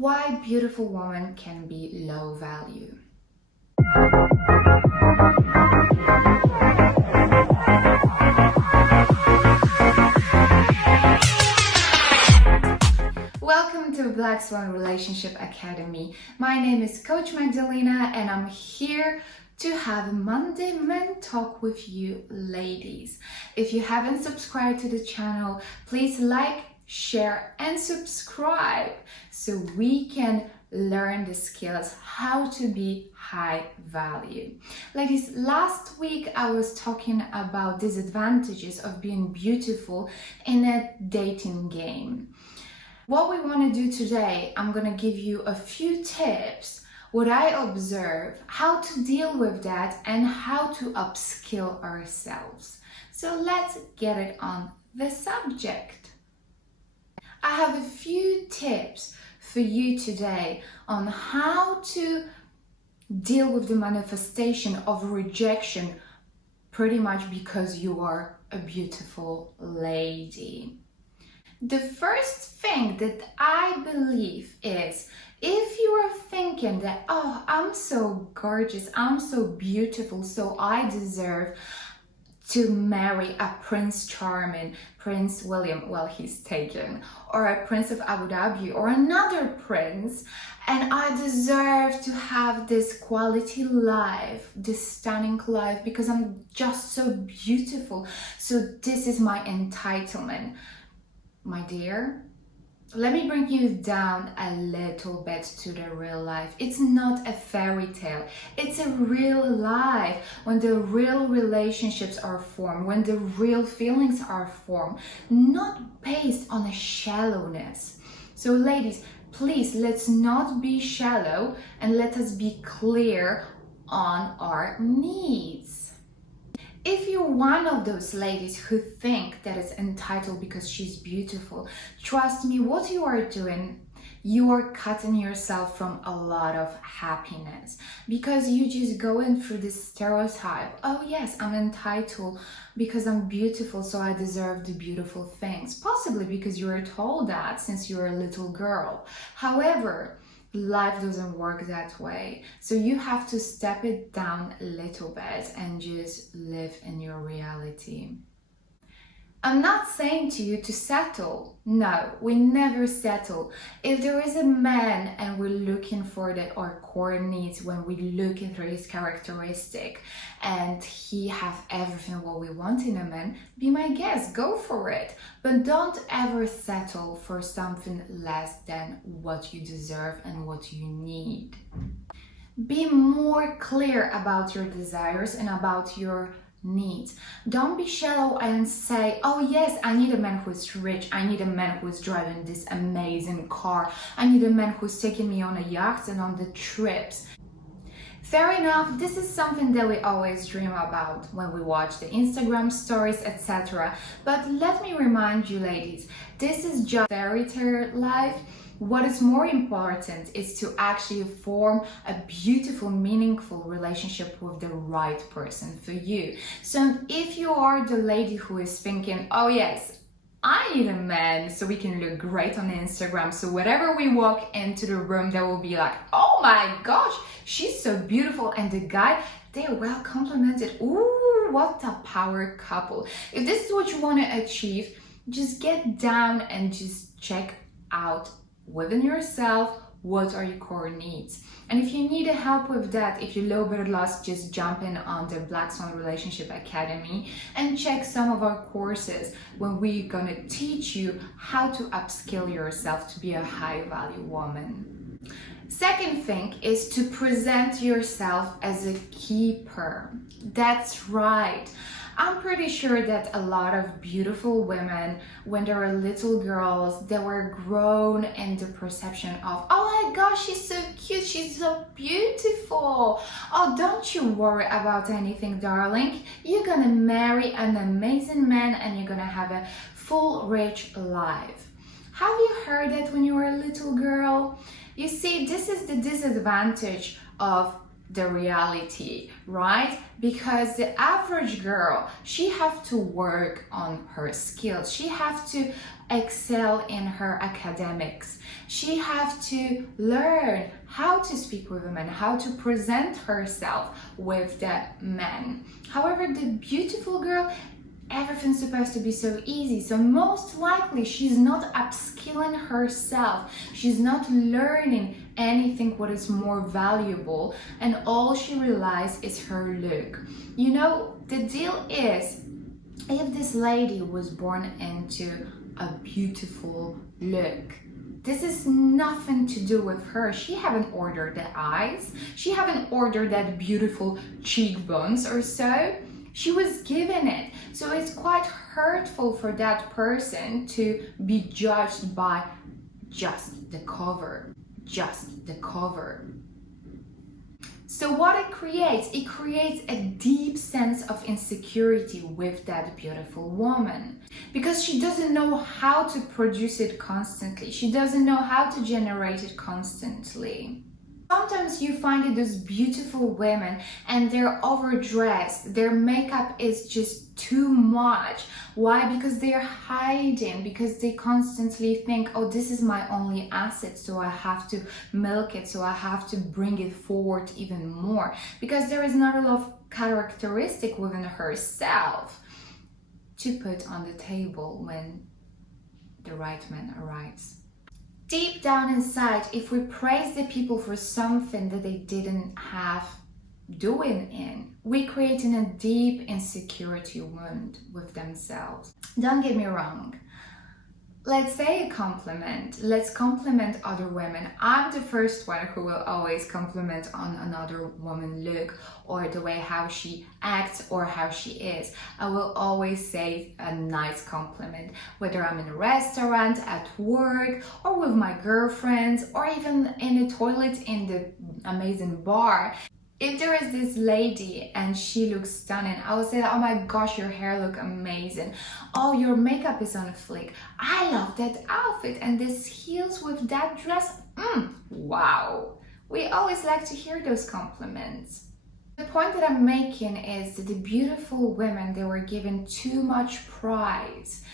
Why beautiful women can be low value. Welcome to Black Swan Relationship Academy. My name is Coach Magdalena and I'm here to have a Monday Men Talk with you ladies. If you haven't subscribed to the channel, please like, share and subscribe so we can learn the skills how to be high value. Ladies, last week I was talking about disadvantages of being beautiful in a dating game. What we want to do today, I'm going to give you a few tips, what I observe, how to deal with that and how to upskill ourselves. So let's get it on the subject. I have a few tips for you today on how to deal with the manifestation of rejection pretty much because you are a beautiful lady. The first thing that I believe is if you are thinking that, oh, I'm so gorgeous, I'm so beautiful, so I deserve to marry a Prince Charming, Prince William, well, he's taken, or a Prince of Abu Dhabi, or another prince, and I deserve to have this quality life, this stunning life, because I'm just so beautiful. So this is my entitlement. My dear, let me bring you down a little bit to the real life. It's not a fairy tale. It's a real life when the real relationships are formed, when the real feelings are formed, not based on a shallowness. So ladies, please, let's not be shallow and let us be clear on our needs. If you're one of those ladies who think that it's entitled because she's beautiful, trust me, what you are doing, you are cutting yourself from a lot of happiness because you just going through this stereotype. Oh yes, I'm entitled because I'm beautiful, so I deserve the beautiful things. Possibly because you were told that since you were a little girl. However, life doesn't work that way. So you have to step it down a little bit and just live in your reality. I'm not saying to you to settle. No, we never settle. If there is a man and we're looking for our core needs, when we look into his characteristic and he have everything what we want in a man, be my guest, go for it. But don't ever settle for something less than what you deserve and what you need. Be more clear about your desires and about your needs. Don't be shallow and say, oh yes, I need a man who's rich, I need a man who's driving this amazing car, I need a man who's taking me on a yacht and on the trips. Fair enough, this is something that we always dream about when we watch the Instagram stories, etc. But let me remind you ladies, this is just fairy tale life. What is more important is to actually form a beautiful, meaningful relationship with the right person for you. So if you are the lady who is thinking, oh yes, I need a man so we can look great on Instagram, so whenever we walk into the room, they will be like, oh my gosh, she's so beautiful, and the guy, they're well complimented. Ooh, what a power couple. If this is what you want to achieve, just get down and just check out within yourself, what are your core needs? And if you need help with that, if you're a little bit lost, just jump in on the Black Swan Relationship Academy and check some of our courses when we're gonna teach you how to upskill yourself to be a high value woman. Second thing is to present yourself as a keeper. That's right. I'm pretty sure that a lot of beautiful women, when they were little girls, they were grown in the perception of, oh my gosh, she's so cute, she's so beautiful. Oh, don't you worry about anything, darling. You're gonna marry an amazing man and you're gonna have a full, rich life. Have you heard that when you were a little girl? You see, this is the disadvantage of the reality, right? Because the average girl, she have to work on her skills. She have to excel in her academics. She have to learn how to speak with women, how to present herself with the men. However, the beautiful girl, everything's supposed to be so easy, so most likely she's not upskilling herself, she's not learning anything what is more valuable, and all she realizes is her look. You know, the deal is, if this lady was born into a beautiful look, this is nothing to do with her. She haven't ordered the eyes, she haven't ordered that beautiful cheekbones or so. She was given it. So it's quite hurtful for that person to be judged by just the cover. Just the cover. So what it creates a deep sense of insecurity with that beautiful woman, because she doesn't know how to produce it constantly. She doesn't know how to generate it constantly. Sometimes you find it those beautiful women and they're overdressed, their makeup is just too much. Why? Because they're hiding, because they constantly think, oh, this is my only asset, so I have to milk it, so I have to bring it forward even more, because there is not a lot of characteristic within herself to put on the table when the right man arrives. Deep down inside, if we praise the people for something that they didn't have doing in, we creating a deep insecurity wound with themselves. Don't get me wrong. Let's say a compliment. Let's compliment other women. I'm the first one who will always compliment on another woman's look or the way how she acts or how she is. I will always say a nice compliment, whether I'm in a restaurant, at work, or with my girlfriends, or even in the toilet in the amazing bar. If there is this lady and she looks stunning, I would say, oh my gosh, your hair looks amazing. Oh, your makeup is on flick. I love that outfit and this heels with that dress. Wow. We always like to hear those compliments. The point that I'm making is that the beautiful women, they were given too much praise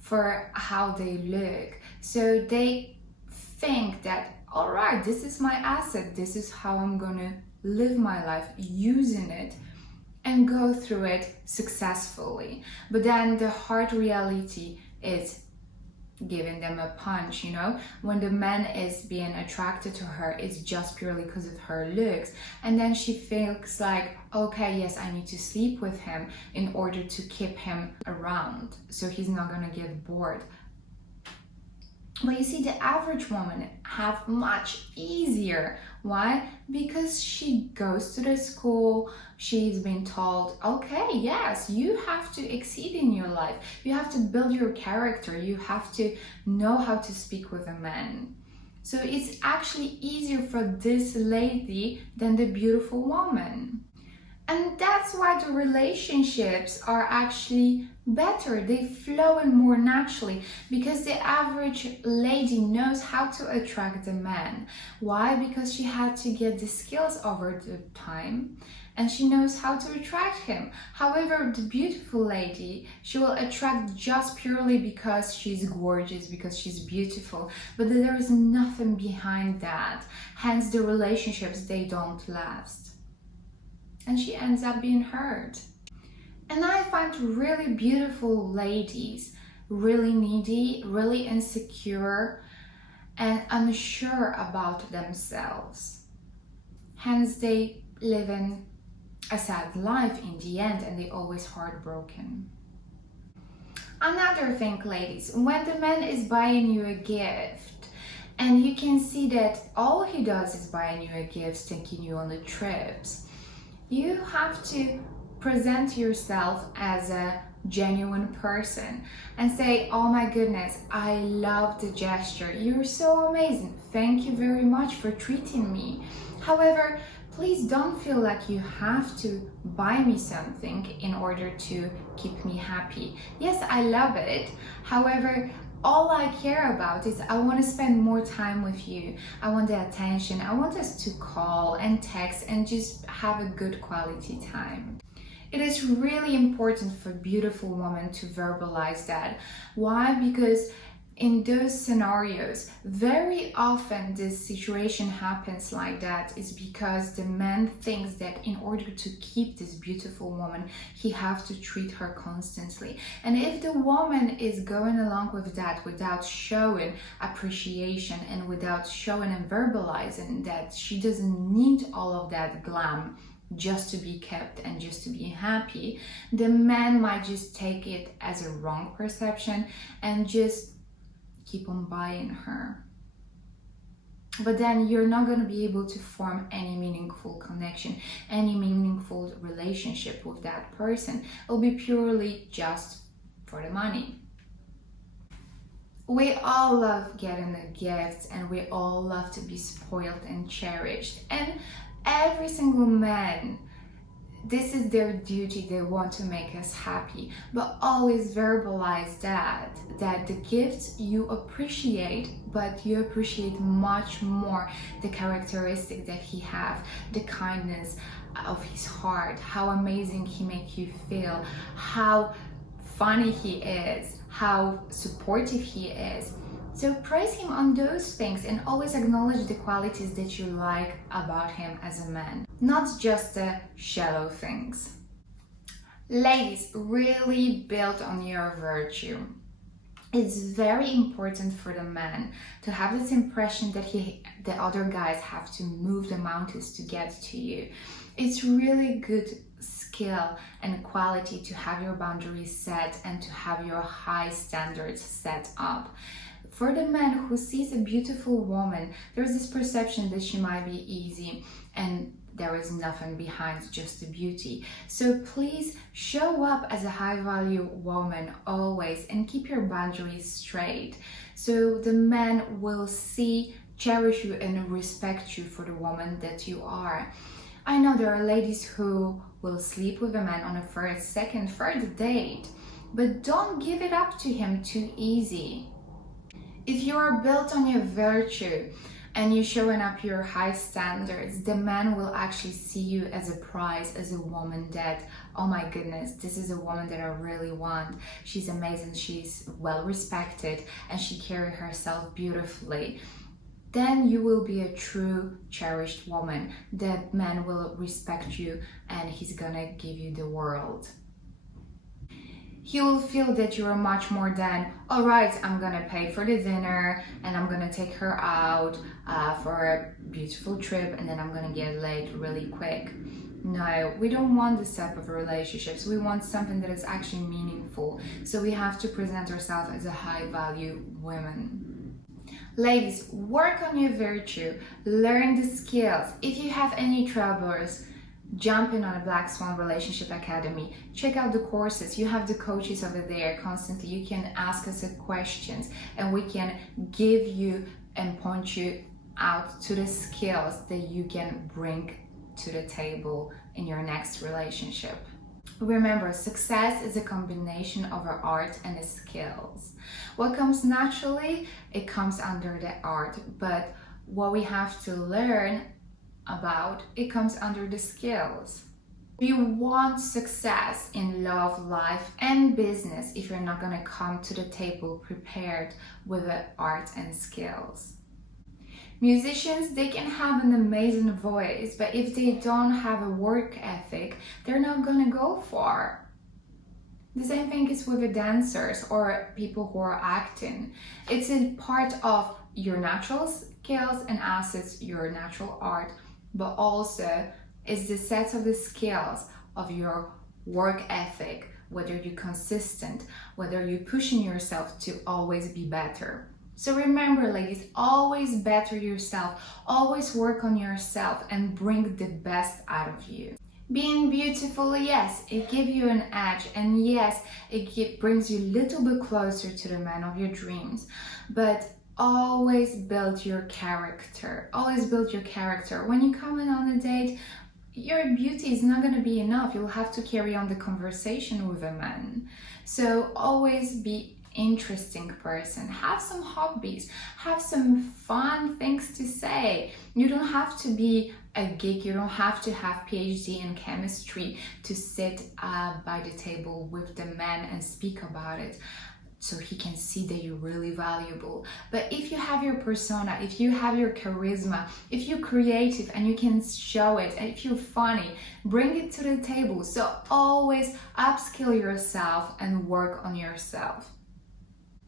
for how they look. So they think that, all right, this is my asset, this is how I'm gonna live my life, using it and go through it successfully. But then the hard reality is giving them a punch, you know? When the man is being attracted to her, it's just purely because of her looks. And then she feels like, okay, yes, I need to sleep with him in order to keep him around, so he's not gonna get bored. But you see, the average woman have much easier. Why? Because she goes to the school, she's been told, okay, yes, you have to exceed in your life. You have to build your character. You have to know how to speak with a man. So it's actually easier for this lady than the beautiful woman. And that's why the relationships are actually better. They flow in more naturally, because the average lady knows how to attract the man. Why? Because she had to get the skills over the time and she knows how to attract him. However, the beautiful lady, she will attract just purely because she's gorgeous, because she's beautiful, but there is nothing behind that. Hence the relationships, they don't last. And she ends up being hurt. And I find really beautiful ladies really needy, really insecure, and unsure about themselves. Hence they live in a sad life in the end, and they always heartbroken. Another thing, ladies, when the man is buying you a gift, and you can see that all he does is buying you a gift, taking you on the trips, you have to present yourself as a genuine person and say, oh my goodness, I love the gesture. You're so amazing. Thank you very much for treating me. However, please don't feel like you have to buy me something in order to keep me happy. Yes, I love it. However, all I care about is I want to spend more time with you. I want the attention. I want us to call and text and just have a good quality time. It is really important for beautiful women to verbalize that. Why? Because in those scenarios, very often this situation happens like that is because the man thinks that in order to keep this beautiful woman, he have to treat her constantly. And if the woman is going along with that without showing appreciation and without showing and verbalizing that she doesn't need all of that glam just to be kept and just to be happy, the man might just take it as a wrong perception and just keep on buying her. But then you're not going to be able to form any meaningful connection, any meaningful relationship with that person. It'll be purely just for the money. We all love getting the gifts and we all love to be spoiled and cherished. And every single man, this is their duty. They want to make us happy, but always verbalize that the gifts you appreciate, but you appreciate much more the characteristic that he have, the kindness of his heart, how amazing he makes you feel, how funny he is, how supportive he is. So praise him on those things and always acknowledge the qualities that you like about him as a man, not just the shallow things. Ladies, really build on your virtue. It's very important for the man to have this impression that the other guys have to move the mountains to get to you. It's really good skill and quality to have your boundaries set and to have your high standards set up. For the man who sees a beautiful woman, there's this perception that she might be easy and there is nothing behind, just the beauty. So please show up as a high value woman always and keep your boundaries straight. So the man will see, cherish you and respect you for the woman that you are. I know there are ladies who will sleep with a man on a first, second, third date, but don't give it up to him too easy. If you are built on your virtue and you're showing up your high standards, the man will actually see you as a prize, as a woman that, oh my goodness, this is a woman that I really want. She's amazing, she's well respected, and she carries herself beautifully. Then you will be a true cherished woman. That man will respect you and he's gonna give you the world. He will feel that you are much more than, all right, I'm gonna pay for the dinner and I'm gonna take her out for a beautiful trip and then I'm gonna get late really quick. No, we don't want this type of relationships. We want something that is actually meaningful. So we have to present ourselves as a high value woman. Ladies, work on your virtue, learn the skills. If you have any troubles, jump in on a Black Swan Relationship Academy. Check out the courses. You have the coaches over there constantly. You can ask us questions and we can give you and point you out to the skills that you can bring to the table in your next relationship. Remember, success is a combination of our art and the skills. What comes naturally, it comes under the art, but what we have to learn about, it comes under the skills. You want success in love, life, and business if you're not going to come to the table prepared with the art and skills. Musicians, they can have an amazing voice, but if they don't have a work ethic, they're not going to go far. The same thing is with the dancers or people who are acting. It's a part of your natural skills and assets, your natural art, but also it's the set of the skills of your work ethic, whether you're consistent, whether you're pushing yourself to always be better. So remember, ladies, always better yourself, always work on yourself and bring the best out of you. Being beautiful, yes, it gives you an edge, and yes, it brings you a little bit closer to the man of your dreams, but always build your character. Always build your character. When you come in on a date, your beauty is not going to be enough. You'll have to carry on the conversation with a man. So always be interesting person, have some hobbies, have some fun things to say. You don't have to be a geek, you don't have to have PhD in chemistry to sit by the table with the man and speak about it, so he can see that you're really valuable. But if you have your persona, if you have your charisma, if you're creative and you can show it, and if you're funny, bring it to the table. So always upskill yourself and work on yourself.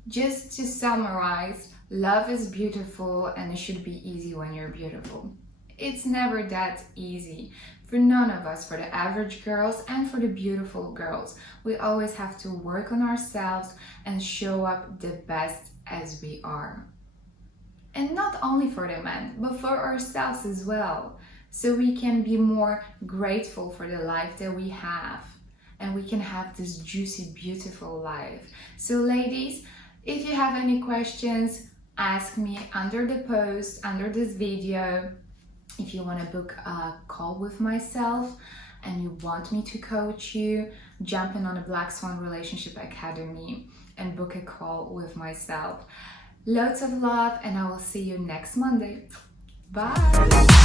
Just to summarize, love is beautiful and it should be easy when you're beautiful. It's never that easy. For none of us, for the average girls and for the beautiful girls. We always have to work on ourselves and show up the best as we are. And not only for the men, but for ourselves as well. So we can be more grateful for the life that we have. And we can have this juicy, beautiful life. So ladies, if you have any questions, ask me under the post, under this video. If you want to book a call with myself and you want me to coach you, jump in on the Black Swan Relationship Academy and book a call with myself. Loads of love, and I will see you next Monday. Bye!